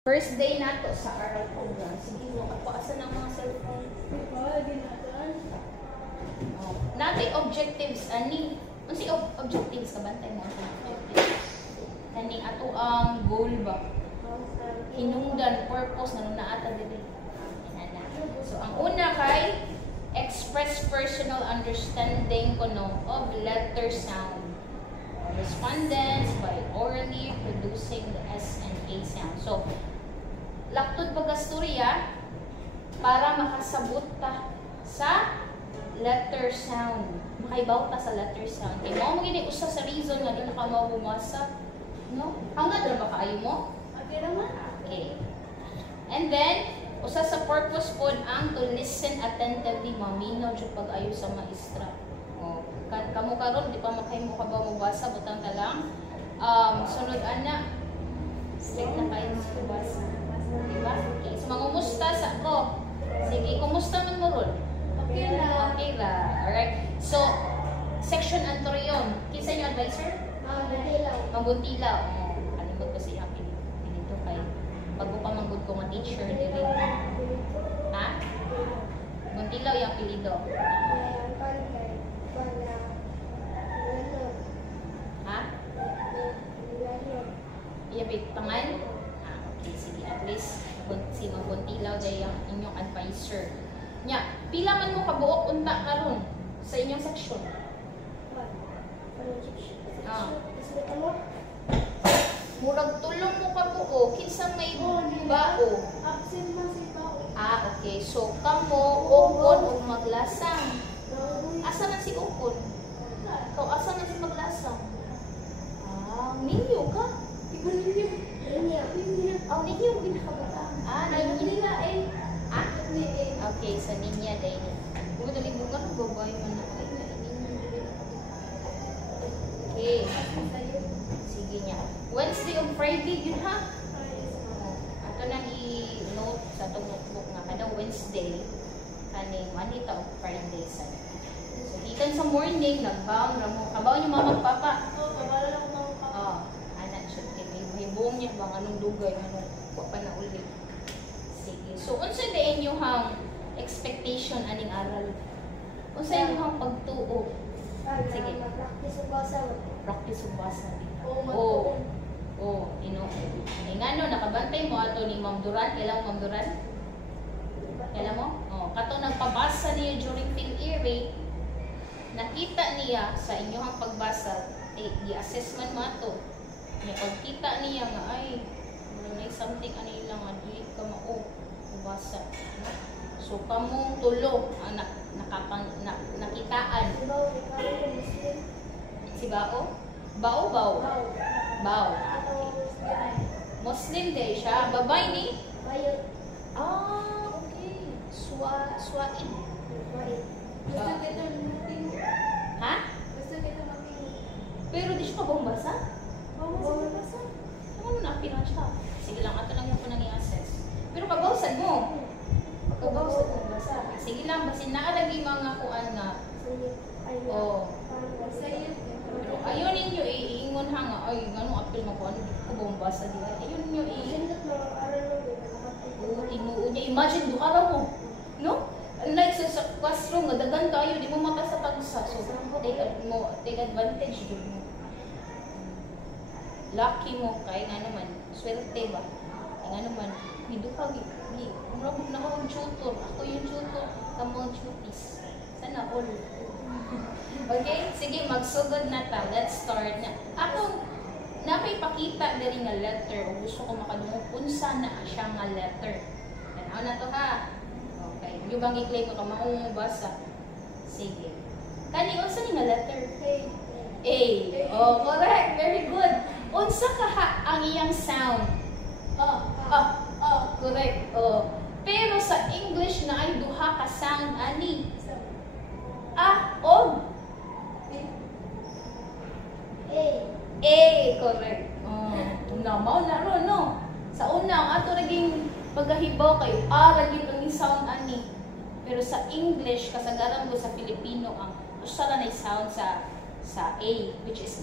First day na to sa aral program. Sige, makapaasan ng mga cellphone. Natin objectives, ani. Ano si objectives ka? Bantay mo ang objectives. Ani, ato ang goal ba? Hinungdan, purpose, na naata dili. So, ang una kay express personal understanding ko no, of letter sound. Respondents by orally producing the S and A sound. So, laktod pagasturya para makasabot ta sa letter sound. Makaibaw ta sa letter sound. Kaya mo magiging usa sa reason nga di na ka mo bumasa. No? Hangad ra ba kaayo mo? Okay naman. Okay. And then, usa sa purpose pod ang to listen attentively, maminaw jud pag-ayo sa maestra. Oh, kamo karon di pa makahimo ka ba mabasa butang ta lang. Sunod ana. Strict na kayo sa basa. Diba? Okay. So, mangumusta sa ko. Sige, kumusta man mo ron? Okay na. Okay ra. Alright. So, section antorion. Kinsa yung advisor? Buntilaw. Mabuntilaw. Kalimot ko siya pinito kay bago pa manggod ko nga teacher diri. Ha? Buntilaw yung apelido. Ha? Iyabit pangan? Okay, sige. At least si Mabuntilaw day ang inyong advisor. Nya, pila man mo kabuok unta karon sa inyong section? Murag tulong mo ka buo, kinsa may bao? Absent man si tao. Okay. So, kamo, ukon o maglasang. Asa man si ukon? So, asa man si maglasang? Ninyo ka? Iba ninyo. Ninyo. Ninyo yung pinakabutang. Nila eh. Okay, sa ninya day. Kung talibungan, babae man na kayo. Okay. Sige niya. Wednesday o Friday, yun ha? Ato nang i-note sa itong notebook nga kada Wednesday, kaning Manita o Friday sa. So, ikan sa morning, nag-bound ra mo. Kabaw niyo mama papa? Oo, kabala lang ako mga papa. Anak siya. May buong niya bang anong dugay, anong pa na ulit. Sige. So, unsa din yung hang expectation aning aral? Unsa yung hang pagtuo? Sige. Practice sa basa. Practice ug basa. Oo, Ngano nakabantay mo ato ni Ma'am Duran, kailan Ma'am Duran? Kailan mo? Kato nagpabasa niya during PhilErie, nakita niya sa inyong pagbasa, i-assessment mo ato. Nya pagkita niya nga ay may something ano ilang nga dili ka mao basa. So kamong tulo ang nakitaan. Si Bao? Bao. Muslim day siya. Babay ni? Bayot. Okay. Swain. Gusto kita mating. Ha? Gusto kita mating. Pero di siya kabong-basa? Basa. Ano mo na pinang siya? Sige lang, ato lang yung panang i-assess. Pero kabawsan mo. Kabawsan mo basa. Sige lang, basin naalagi mga kuan nga. Pero ayun ninyo iingon ha nga, ay ganong apil mo ko, ano di ko bombasa di ba? Ayun ninyo tinuod niya. Imagine, dukara mo. No? Like sa classroom, dagan tayo, di mo makasapagsa. So, take advantage yun mo. Lucky mo, kaya nga naman, swerte ba? Kaya nga naman, hidukag, tutor. Ako yung tutor, kamong tutis. Sana all. Okay? Sige, magsugod na ta. Let's start na. Ako, napipakita na rin nga letter o gusto ko makadungog unsa na siya nga letter. Tanaw na to ha. Okay. Yung bang i-claim ko ka maumubasa. Sige. Kani, unsa ni nga letter? A. Correct. Very good. Unsa ka ha ang iyang sound? Correct. Pero sa English na ay duha ka sound ani. O. A, correct. Namaw na ron, no? Sa una, ang ato naging pagkahibaw kayo, naging ang sound ani. Pero sa English, kasagaran ko sa Filipino, ang usa na sound sa A, which is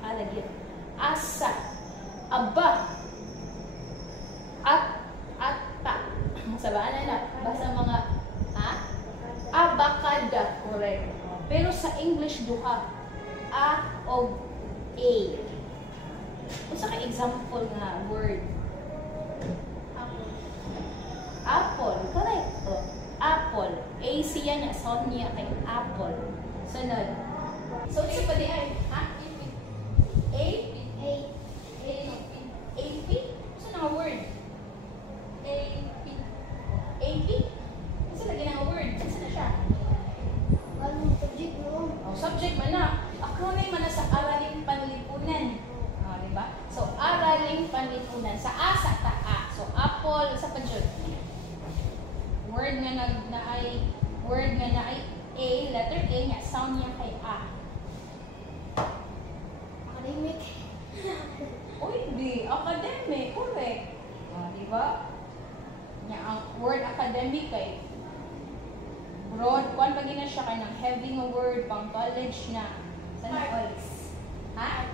lagyan. Asa, aba, ba? Ano na? Basta mga, ha? Abacada. Correct. Pero sa English, duha. A o A. Kung sa example nga word. Apple. Correct. Oh, apple. A siya niya. Sound niya kay apple. Sunod. So, isa pa di ay. Ha? A? A? AP? Saan nga word? AP? AP? Saan lagi nga word? Saan na siya? Anong subject mo? Oh, subject man na. Acronym man na sa Araling Panlipunan. Oh, di ba? So, Araling Panlipunan. Sa A, sa ta A. So, apple, sa pa dyan. Word nga na ay A, letter A nga, sound niya kay A. Academic. Uy, di. Academic. Correct. Oh, di ba? Nga, ang word academic kay broad. Kuan pag na siya kay ng heavy nga word, pang college na. Saan na Arts. Ha?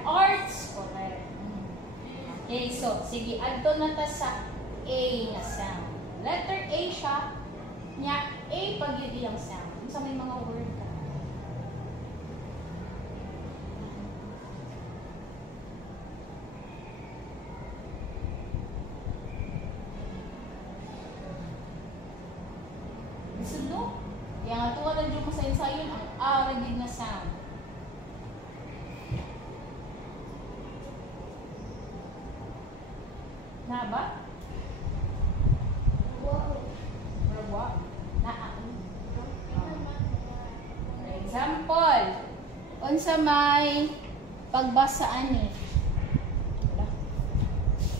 Arts. Correct. Okay, so, sige, adto na ta sa A na sound. Letter A siya, niya, A pag yun iyang sound. Sa may mga word ka. Gusto kaya nga tuwa na dyan ko sa ensayo ang A ragid na sound. Na ba? Wow. Rawa? Naan? For example, unsa may pagbasa ani? Wala.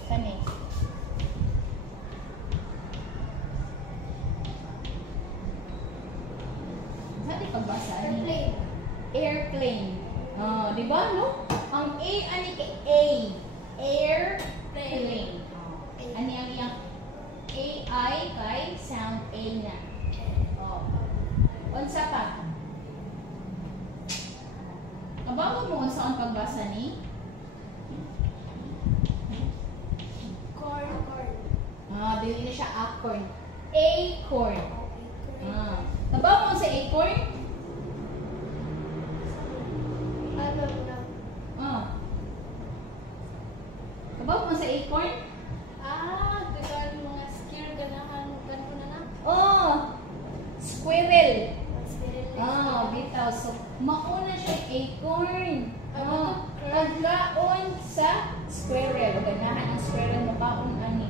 Kani. Saan yung pagbasa ani? Airplane. Airplane. Ah, di ba no? Ang A ani kay A. Airplane. Oh. Ani ang iyang AI kay sound A na. Oh. Unsa pa? Kabago mo unsa ang pagbasa ni? Corn. Ah, dili na siya acorn. Acorn. Ah. Kabago mo sa acorn? Alam na. Ah. Kabago mo sa acorn? Degan mga skill ganahan kan ko na na. Oh. Squirrel. Spirit. Bitaw. So, mauna siya acorn. Ano to? Pagkaon sa squirrel. Ganahan ang squirrel mo kaon ani.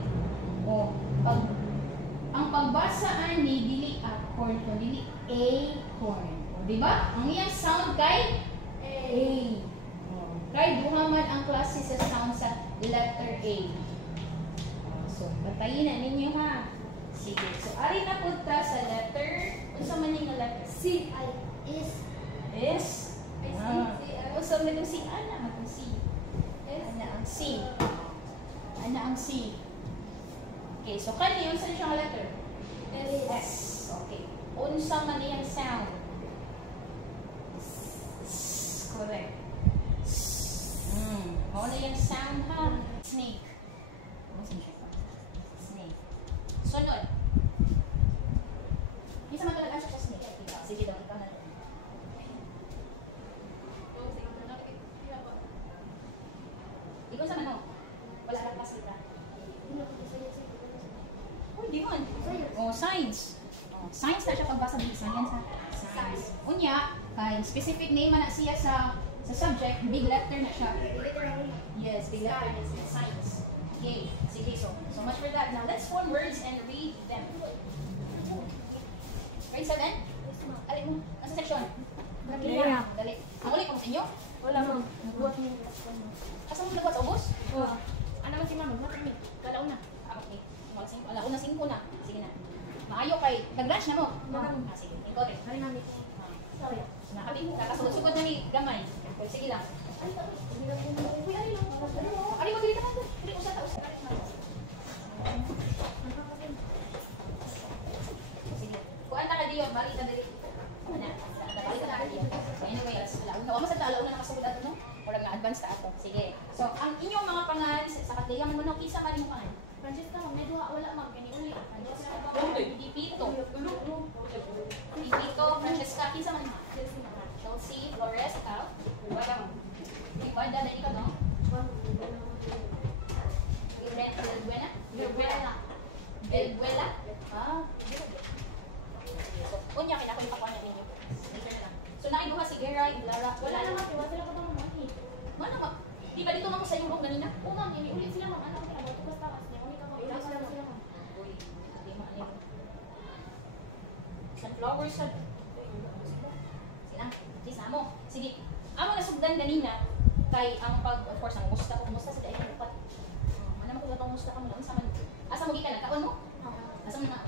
Ang pagbasa ani dili acorn ko, dili acorn. Di ba? Ang iyang sound kay A. Kay duha man ang klase sa sound sa letter A. So, batayin na ninyo ha. Sige. So, ari na punta sa letter. Unsa man yung letter? C. I. Is. Is? C. Unsa man yung C? Ana ang C. Ana ang C. Ana ang C. Okay, so kani unsa siyang letter? S. Okay. Unsa man iyang sound? Correct. Mao na yung sound ha. Snake. Snake. Sunod. Isa man talaga siya sa snake. Sige daw, ikaw na. Ikaw sa ano? Wala lang kasi ka. Oh, di man. Oh, science. Oh, science na siya pagbasa dito. Science ha. Science. Unya, kay specific name man na siya sa subject, big letter na siya. Yes, big letter. Science. Okay. Sige, so much for that. Now, let's form words and read them. Grade 7? Alin mo? Nasa section? Dali. Ang ulit ko sa inyo? Wala mo. Buat mo. Asa mo nagbuhat sa ubos? Oh. Ano man si mama? Matami. Kalaw na. Okay. Alauna 5 na. Sige na. Maayo kay nag-lunch na mo. Sige. Ikaw rin. Hari mami. Sorry. Nakabi. Kakasugod-sugod na ni gamay. Okay, sige lang. Uy, ari lang. Ari mo dito ka. Dili usa ta usa. Sige. Kuan ta ka diyo, bali ta dili. Ana. Bali ta ka diyo. Anyway, alauna. Wa sa alauna nakasugod ato no. Wala nga advance ta ato. Sige. So, ang inyong mga pangalan sa katliyan mo no kisa man imong pangalan. Francis ka, may duha wala mag gani uli. Buena? Buena? Ah. So, unya kinakon pa niya ninyo. So naiduha si Geray, Lara. Wala naman, wala sila ko ng money. Mana ka? Di ba dito mo sa yung room ganina? Oo, ma'am, ulit sila, ma'am. Ano ko na, ba't basta kasi niya? Ulit ako, ulit sila, ma'am. Uy, di mo ano. Sunflowers sa sila. Sige, mo. Sige. Amo nasugdan ganina kay ang pag of course ang musta ko musta sa dayang upat. Ano mo ko tong musta ka mo lang sa man. Asa mo gikan nagkaon mo? Asa mo na?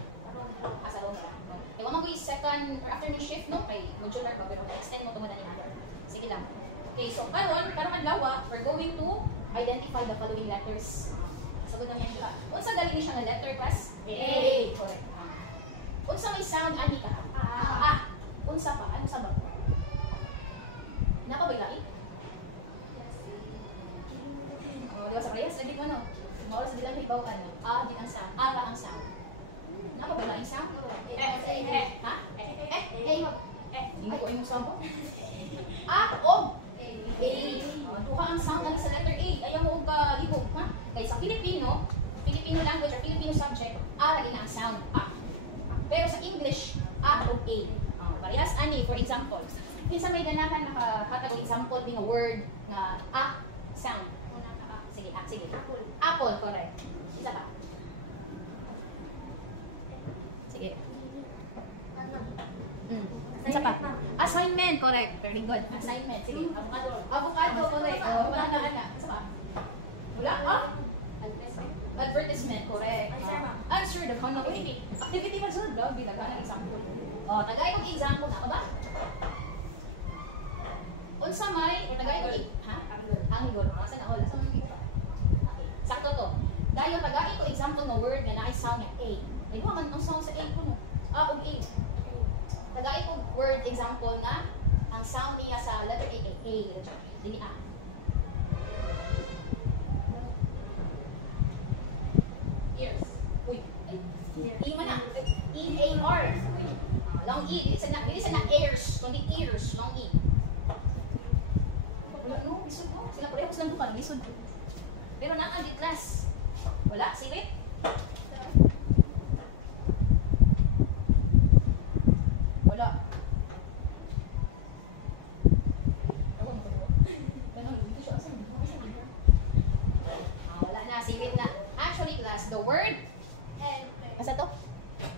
Asa ro ka. E wa mo go second or afternoon shift no kay modular pa pero extend mo tungod ani other. Sige lang. Okay, so karon adlaw we're going to identify the following letters. Sagot na yan ka. Unsa dali ni siya nga letter class? A. Correct. Unsa may sound ani ka? A. Unsa pa? Ano sa ba? Nako ba ilai? Oh, di ba sa parehas lagi ko no? Mao sa dilang hibaw-an. A din ang sound. A ra ang sound. Nako ba ilai sound? Ha? Hindi ko imong sound. A o A. Duha ang sound lang sa letter A. Ayaw mo ka libog, ha? Kaya sa Filipino language or Filipino subject, A lagi na ang sound. A. Pero sa English, A o A. Parehas ani, for example. Kinsa may ganahan nakahatag og example ng word nga A sound. Sige, sige. Apple, correct. Isa pa. Sige. Isa pa. Assignment, correct. Very good. Assignment, sige. Avocado, correct. Wala na ana. Isa pa. Wala? Advertisement, correct. Answer the common activity man sunod, grabe, nagana example. Tagay kong example na ba? Unsa may tagay ko ha? Anggol. Asa na wala sa mga kita. Okay. Sakto to. Dayon tagay ko example ng word nga naay sound nga A. May duha man ang sound sa A ko no. A ug A. Tagay ko word example na ang sound niya sa letter A kay A. Dili A. Ears. Uy. E man na. E-A-R. Long E. Dili sa na ears. Kundi ears. Long E. Wala no. Lisod no. Sila parehas lang duka. Lisod. Pero naa di class. Wala. Sirit. Wala. Wala na. Sirit na. Actually class, the word asa to?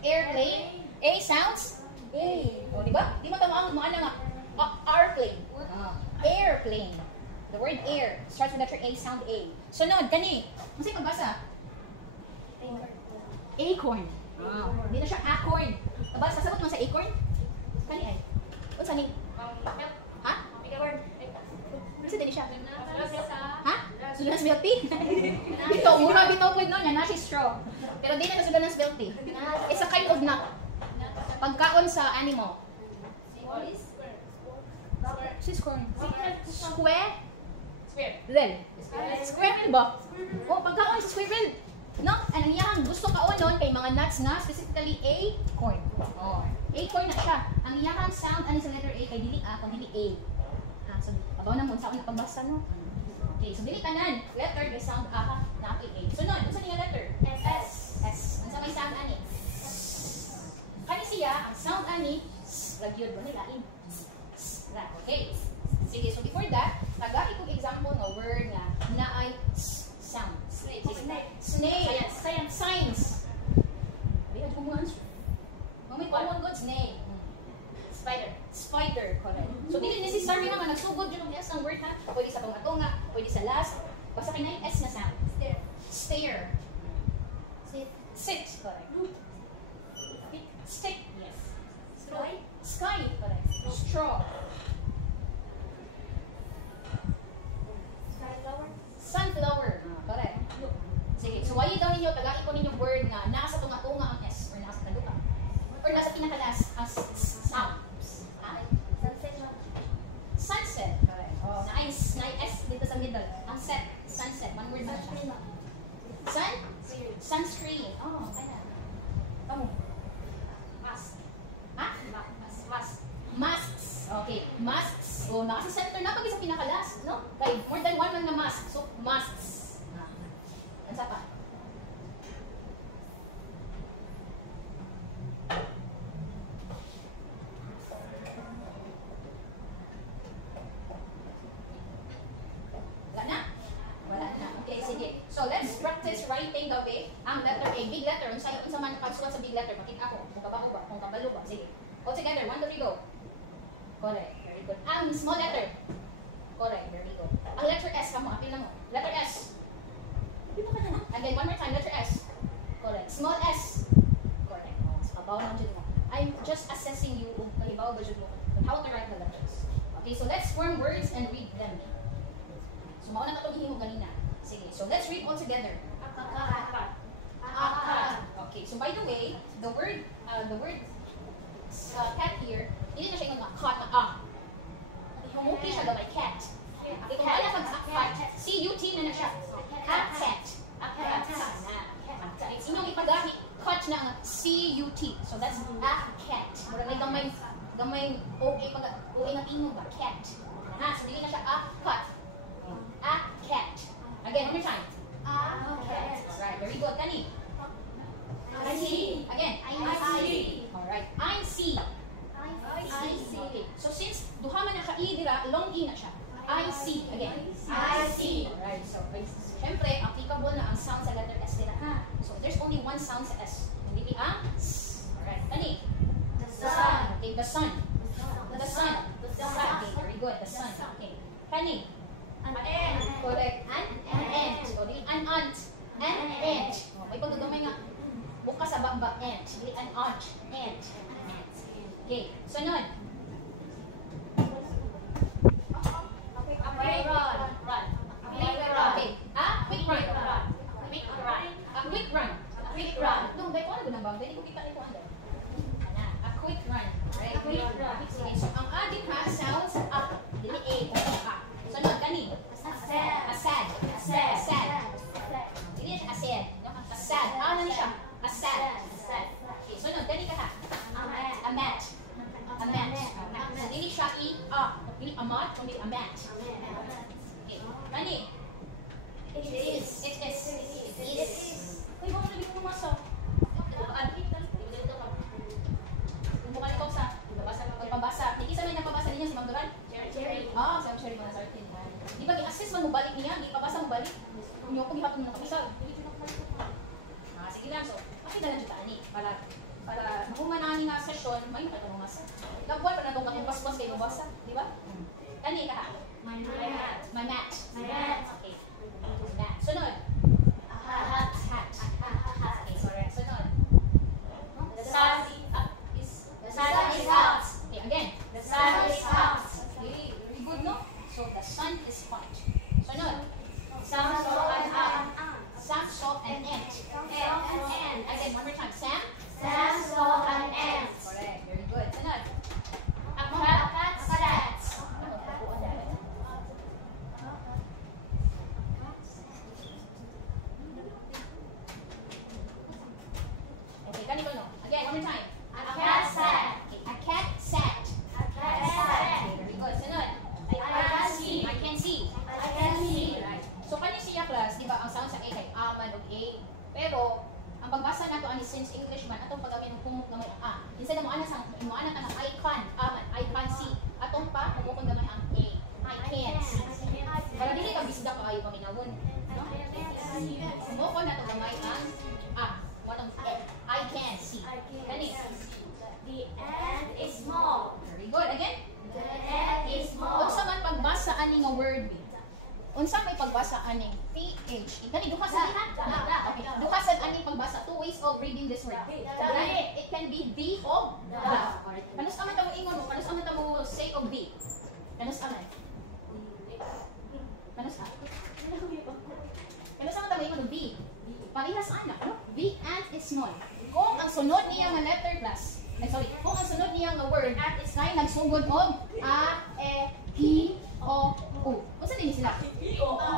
Airplane. A sounds? A. O, di ba? Di mo tama ang nga. Airplane. Airplane. The word air starts with the letter A, sound A. Sunod, kani. Masay pagbasa? Acorn. Di na siya acorn. Nabasa, sagot mo sa acorn? Kani ay. O, sani? Ha? Kasi din siya. Ha? Sudan ng milk tea? Bito, mura bito po no, yan, nasi straw. Pero di na nasudan ng milk tea. It's a kind of nut. Pagkaon sa animo. She's corn. Square? Squirrel. Squirrel ba? O, pagkaon sa squirrel. No? Ang iyang gusto kaon nun kay mga nuts na, specifically acorn. Oh, acorn na siya. Ang iyang sound, ano sa letter A, kay dili A, kung dili A. So, pagaw na mo, saan na pagbasa, no? Okay, so dili tanan. Letter, may sound A, na A. Sunod, ano sa niya letter? S. S. Ano sa may sound ani? Kani siya, ang sound ani, ragyod ba nilain? Okay. Sige, so before that, tagay kong example ng word nga na ay sound. Snake. Snake. Science. Ayun, kung mga answer. Mamay common good, snake. Spider. Spider, correct. So, dili necessary naman, nagsugod yun ang S ang word ha. Pwede sa tunga-tunga, pwede sa last. Basta kayo na yung S na sound. Stare. Sit, correct. Stick, yes. Sky, correct. Straw. Sunflower, correct. Sige, so why daw ninyo, tagain ko ninyo word nga nasa tunga-tunga ang S or nasa kaduka. Or nasa pinakalas as sound. Sunset, correct. Oh, nice, S dito sa middle. Ang set, sunset, one word na siya. Sunscreen. Oh, kaya. Tamo. Mask. Ha? Masks. Okay, masks. O, nasa center na pag sa pinakalas, no? Kay more than one man na mask. So, masks. Ano sa pa? writing gabi, ang letter A, big letter, unsa man nakasulat sa big letter, makita ko, kung kabaho ba, kung kabalo ba, sige. All together, 1, 2, 3, go. Correct, very good. Ang small letter, correct, very good. Ang letter S, kamo, apil lang mo. Letter S. And then one more time, letter S. Correct. Small S. Correct. Oh, so kabaw lang dyan mo. I'm just assessing you kung kalibaw ba dyan mo how to write the letters. Okay, so let's form words and read them. So mauna na itong hihimo kanina. Sige, so let's read all together. Okay, so by the way, the word cat here, hindi na siya yung cat na humupi siya daw like cat. Okay, kung wala pag cat, C-U-T na siya. Cat. Inyong ipagahi, cut na ang C-U-T. So that's a cat. Mura may gamay OA na tingog ba? Cat. So dili na siya a cut. A cat. Again, one more time. A cat. Alright, very good. Kani? I see. Again. I see. Alright. I see. Okay. So since duha man na ka-i dira, long i na siya. I see. Again. I see. Alright. So, syempre, applicable na ang sound sa letter S nila. So, there's only one sound sa S. Hindi ang S. Alright. Kani? The sun. Okay. The sun. The sun. Okay. Very good. The sun. Okay. Kani? An ant. Correct. An ant. Okay. An ant. An ant. May pagkagamay nga. Buka sa baba. Ant. An ant. Ant. Okay. Sunod. Quick run. Run. Okay. A quick run. Quick run. A quick run. A quick run. Nung dahil ko ano ba nang dahil ko kita ito ano. A quick run. Right? Quick run. Okay. So ang A din ha sounds up. Dili A o A. Sunod kani. A sad. Dili siya a sad. A sad. Ano ni siya? A sad. Okay. Sunod kani ka ha. A mat. A mat. So dili siya a. Dili a mat, kundi a mat. Okay. Kani? It is. Ay, bakit hindi ko masa? Bumukan ito sa pagpabasa. Hindi sa may napabasa niya si Ma'am Duran? Cherry. Si Ma'am Cherry mga sartin. Di ba, i-assess man mo balik niya? Di pabasa mo balik? Kung yung kumihapon mo nakabisa. Sige lang. So, bakit na lang dito ani? Para mahumanani nga session, may patanong nga sa. Nagbuwan pa na itong kapaspas kayo mabasa. Di ba? Kani ka ha? My mat. Okay. Mat. Sunod. Hat. Okay, sorry. Sunod. The sun is hot. Okay, again. The sun is hot. Okay, very good, no? So, the sun is hot. Sunod. Sam saw an ant. Again, one more time. Sam saw an ant. Correct. Very good. Sunod. A cat sat. Okay, ganito no. Again, one more time. A cat sat. Okay, a cat sat. Okay, very good. Sunod. I can see. Right. So, kani siya class, di ba, ang sound sa A kay A man o A. Pero, ang pagbasa nato ani since English man atong paggamit ng kumuk gamay ang A. Instead mo ana ka ng I can see. Atong pa kumukon gamay ang A. I can't see. Para dili ka bisda kaayo paminawon. No? Kumukon nato gamay ang A. Watong I can see. Kani? The ant is small. Very good. Again? The ant is small. Unsa man pagbasa ani nga word B? Unsa may pagbasa ani? PH. Kani duha sa okay. Duha sa ani pagbasa. Two ways of reading this word. It can be the o the. Alright. Kanus man ta mo ingon mo? Kanus man ta mo say of the? Kanus man? Kanus man? Kanus man ta mo ingon of the? Parehas ana, no? The ant is small. Kung ang sunod niya nga letter class, kung ang sunod niya nga word ant is kay nagsugod og a, e, I, o, u. Unsa din sila?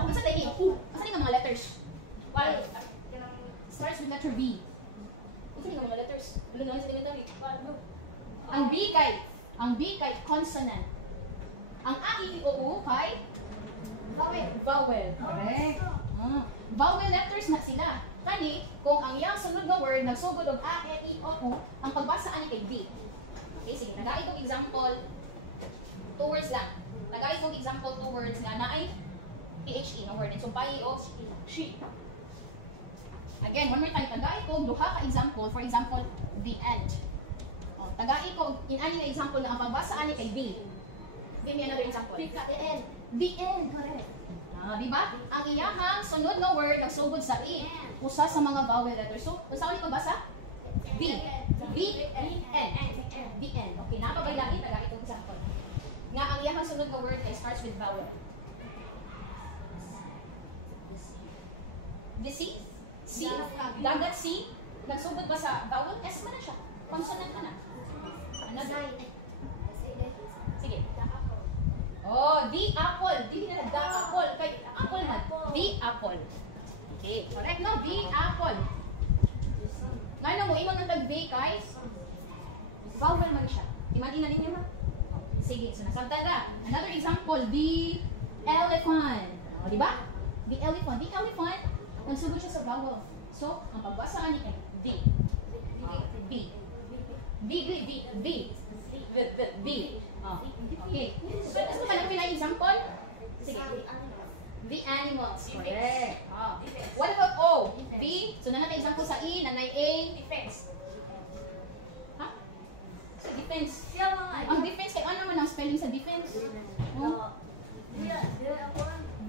Unsa din? Unsa din nga mga letters? Why? Starts with letter B. Unsa din nga mga letters? Ano na sa letter B? Ang B kay consonant. Ang a, i, o, u kay vowel. Correct. Vowel letters na sila. Kani, kung ang iyang sunod na word nagsugod og a, e, I, o, u, ang pagbasa ani kay B. Okay, sige. Nagay kong example. 2 words lang. Nagay kong example 2 words nga na ay PHE na word. So, bayi o she. Again, one more time, tagai ko duha ka example. For example, the end. Oh, tagai ko in ani nga example nga ang pagbasa ani kay B. Give me another example. The end. The end, correct. Di ba? Ang iyahang sunod nga word ang sugod sa I. Usa sa mga vowel letters. So, unsa ni pagbasa? B. B, N. The end. Okay, napabayani tagai ko example. Nga ang iyahang sunod nga word ay starts with vowel. The sea? C? Dagat C? Nagsugod ba sa vowel? S man na siya. Consonant ka na. Another. Sige. Oh, the apple. Di na the apple. Kay apple na. The apple. Okay, correct no? The apple. Ngano mo, imo nang tag-B kay vowel man siya. Imagine na ninyo ha? Sige, so nasabtan ra. Another example, the elephant. O, di ba? The elephant. The elephant, nagsugod siya sa vowel. So, ang pagbasa ni kay D. B. B. B. B. Okay. So, gusto ba lang pinay example? Sige. The animals. Correct. What about O? B. So, nanatay example sa I, nanay A. Defense. Ha? So, defense. Ang defense, kaya ano naman ang spelling sa defense?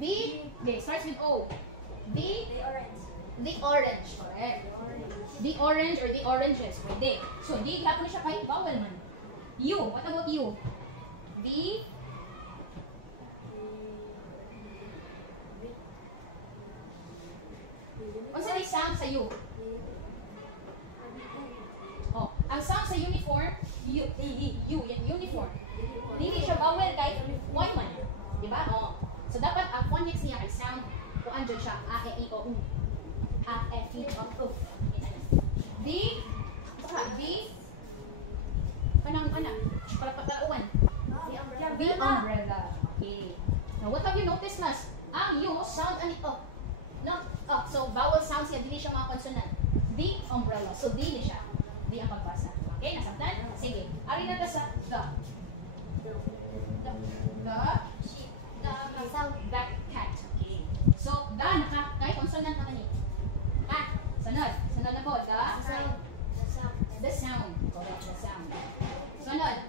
B. Okay, starts with O. B. The orange. Correct. The orange or the oranges. Pwede. So, di hapon siya kay vowel man. U. What about U? The Unsa di sound sa U? Oh, ang sound sa uniform, U, yan, uniform. Hindi siya vowel kahit one man. Di ba? Oh. So, dapat ang phonics niya ay sound kung andyan siya. A, E, I, O, U. A, E, I, O, U. The, saka, the, kanang, para pagkauan. The umbrella. Okay. Now, what have you noticed, Nas? Ang U, sound, oh. No? Oh, so, vowel sounds yan, hindi siya mga consonant. The umbrella. So, di siya. Di ang pagbasa. Okay, nasabtan? Sige. Ari na ta sa the. The cat. Okay. So, the, kahit consonant naman eh. Cat. Sunod. Sunod na po. The sound. Correct, the sound. Sunod.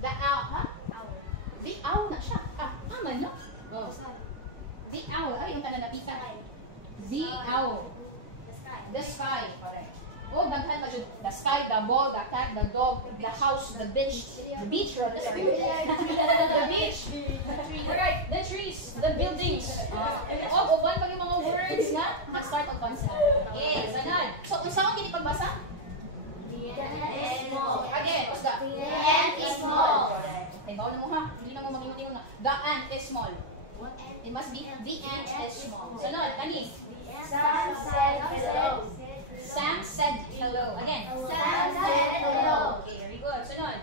The owl. Ha? The owl na siya. Aman, no? Oh. The owl. Ay, yung kananapitan. The owl. The sky. Correct. Oh, daghan pa siya. The sky, the ball, the cat, the dog, the house, the beach. The beach, sorry. The beach. Alright, the trees, the buildings. Uban pa yung mga words nga mag-start ang concept. Okay, sanad. So, kung saan kini pagbasa? Again, what's that? The ant is small. Okay, bawa na mo ha. Hindi na mo mag-ingot na. The ant is small. It must be the ant is small. Sunod, kani? Sam said hello. Sam said hello. Again. Sam said hello. Okay, very good. Sunod.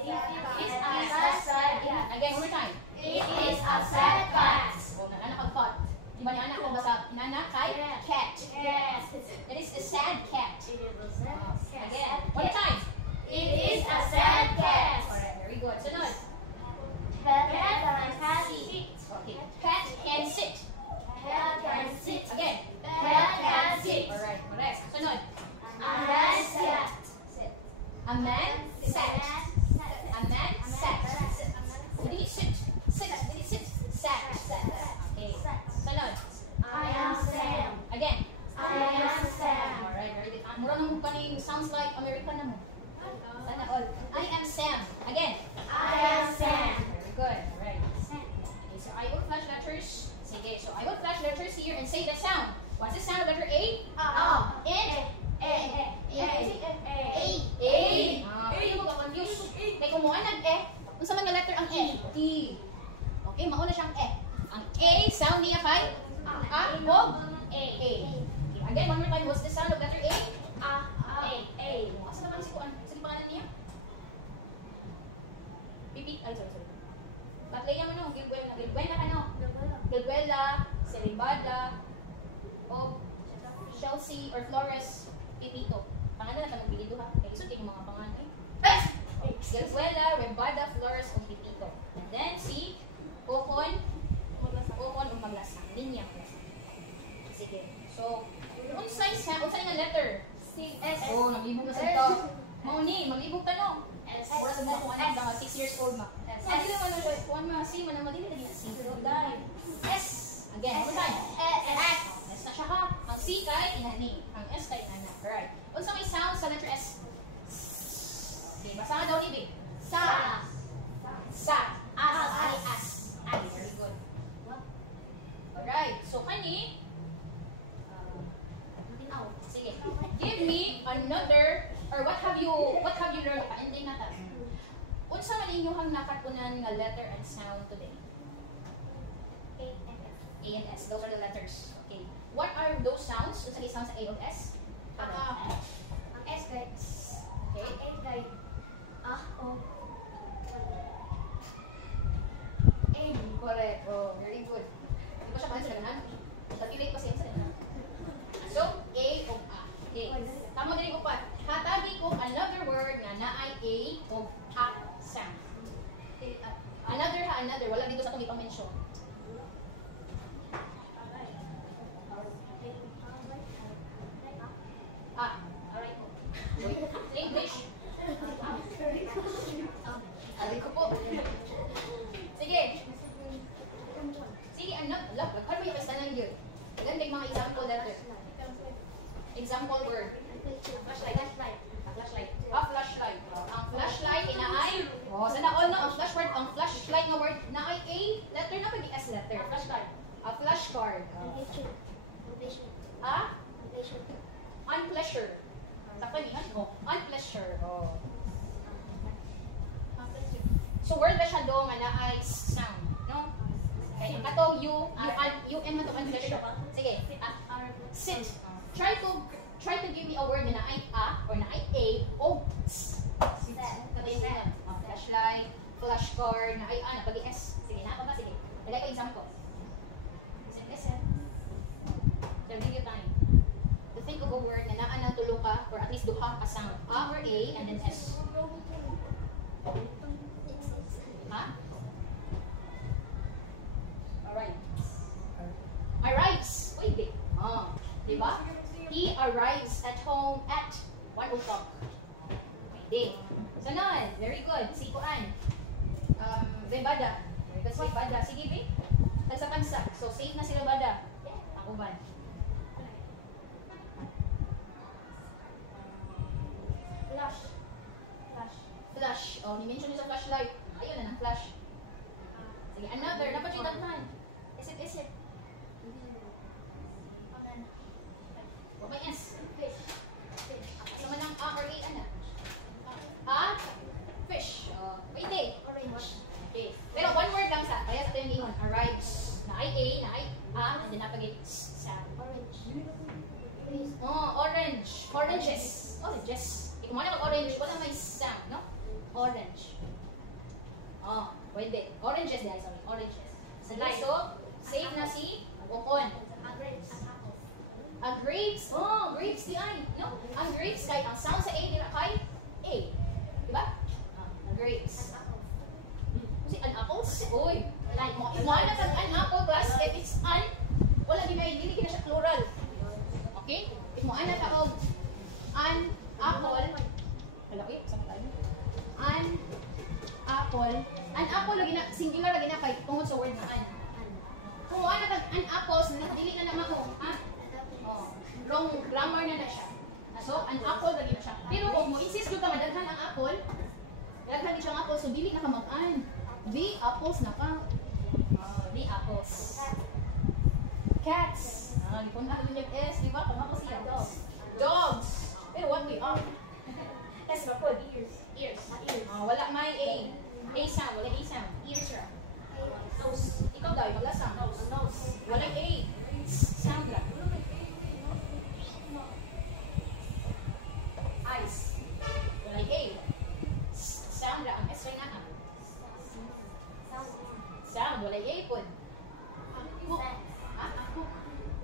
It is a sad. Again, one more time. It is a sad cat. Oh, nakapag-thought. Di ba ni anak ko basa? Inana kay cat. Yes. It is a sad cat. Again, one more time. It is a sad cat. Alright, very good. Sunod. Cat can sit. Okay. Cat can sit. Cat can sit. Again. Cat can sit. Alright, correct. Sunod. A man sat. Sit. A man sat. A man sat. Did he sit? Sit. Did he sit? Sat. Okay. Sunod. I am Sam. Again. I am Sam. Alright, very good. Mura naman pa ni sounds like American na mo. Sana all. I am Sam. Again. I am Sam. Very good. Alright. Okay, so I will flash letters. Sige, so I will flash letters here and say the sound. What's the sound of letter A? N. A. Ay, mo ka-confuse. Kaya kung mo nag-E, kung sa mga letter ang E? E. Okay, mauna siyang E. Ang A, sound niya kay? A, o? A. Again, one more time, what's the sound of letter A? A. Asa naman si Kuan? Sige pangalan niya? Pipi, ay sorry. Batlay yung ano, Gilbuela ka no? Gilbuela, Ceribada, o Chelsea or Flores, Pipito. Pangalan na magpili ha. Kaya isod yung mga pangalan. Gilbuela, Rebada, Flores, o Pipito. And then si Ocon o Maglasang. Linya. So, unsay nga letter? S. Oh, naglibog na sa ito. Mauni, maglibog ka no. Wala sa mga kung anak ka, 6 years old ma. So, dili man siya, kuhan mga C, man ang madili na din C. So, dahil, S. Again, one time. S. S na siya ha. Ang C kay inani. Ang S kay inana. Alright. Unsa may sound sa letter S? Okay, basa nga daw ni Big. Sa. Sa. As. Very good. Alright. So, kani, sige. Give me another, or what have you learned? Ending na tayo. Unsa man inyong nakatunan nga letter and sound today? A and S. Those are the letters. Okay. What are those sounds? Unsa kay sounds sa A and S? Ang S guys. Okay. Ang A guys. O. A. Correct. Oh, very good. Hindi ko siya kanan sa ganahan. Pag-relate pa siya sa ganahan. So, A o A. Okay. Tama din ko pa. Hatagi ko another word nga naay A o A sound. Another. Wala dito sa itong ipang-mention. Alright. English. Ari ko po. Sige. Sige, lagkan mo yung kastanan yun. Ganda yung mga example letter. Example word. Flashlight. Ang flashlight inaay. Oh, sana all na ang flashlight nga word na ay A letter na pag S letter. Flashlight. A flashcard. Unpleasure. Sakto niyan. Oh, unpleasure. Oh. So word ba siya do nga na ay sound, no? Okay, katong UN mo to unpleasure. Sige. Sit. Try to give me a word na ay A or na ay A o S. Flashlight, flashcard, na ay A, na pag S. Sige, na ba? Sige. Lagay ko example. Listen. Don't give you time to think of a word na naan ng tulo ka or at least duha ka sound. A or A and then S. Ha? Alright. Arrives. Wait. Diba? He arrives at home at 1 o'clock. Pwede. Sunod. Very good. Sikuan. Bada. Very good. Si Bada. Sige, be. Tansa. So, safe na sila Bada. Ako ba? Flash. Oh, ni-mention niyo sa flashlight. Ayun na, flash. Sige, another. Dapat yung daghan. Is it? What may S? Fish. Sama ng A or A, ano? Fish. Pwede. Orange. Okay. Pero one word lang sa, kaya sa ito yung ingon. Arrives. Na ay A, na ay A, and then napagay sound. Orange. Orange. Oranges. Kung mo na mag-orange, wala may sound, no? Orange. Pwede. Oranges, guys. Sorry. Oranges. So, save na si Okon. Grapes. Grapes di ay. No? Ang grapes, kahit ang sound sa A, di na kay A. Diba? Grapes. Kasi an apples? Uy. Like, mo na kag an apple, class, if it's an, wala di may, hindi na siya plural. Okay? If mo ana ka an apple, wala ko saan tayo? An apple, lagi na, singular lagi na kay tungod sa word na an. Kung ana kag an apples, dili na naman ko, ha? Wrong grammar na siya. So, an apple lagi na siya. Pero kung mo insist ko ka madaghan ang apple, daghan din siyang apple, so dili na ka mag-an. The apples na ka. The apples. Cats. Kung nakalun yung S, di ba? Kung ako siya. Dogs. Pero what we are? S ba po? Ears. Wala may A. A sound. Wala A sound. Ears ra. Nose. Ikaw daw, maglasang. Nose. Wala A. Sound lang. Eyes. Wala A. Sound lang. Ang S ray na. Sound. Wala A po.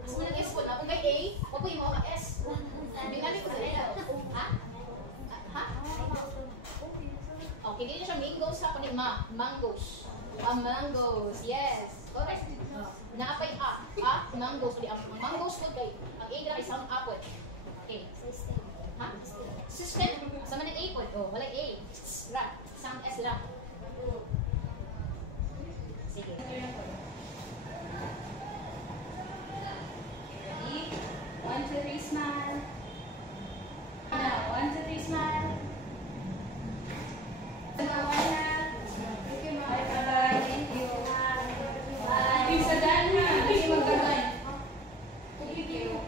Mas mo nag-S po na. Kung kay A, huwag po yung mga S. Binali ko sila. Ha? Okay, dito siya mangoes ha. Kunin mangoes. Mangoes. Yes. Correct. Naapay A. mangoes. Uli, ang mangoes food kay, ang A na isang apple. Okay. Ha? System? Asa man yung A po? Oh, wala A. Ra. Isang S lang. Sige. Ready? 1, 2, 3, smile. Now, 1, 2, 3, smile. Bye-bye. Thank you. Bye. Isa dyan na. Hindi magagay. Thank you.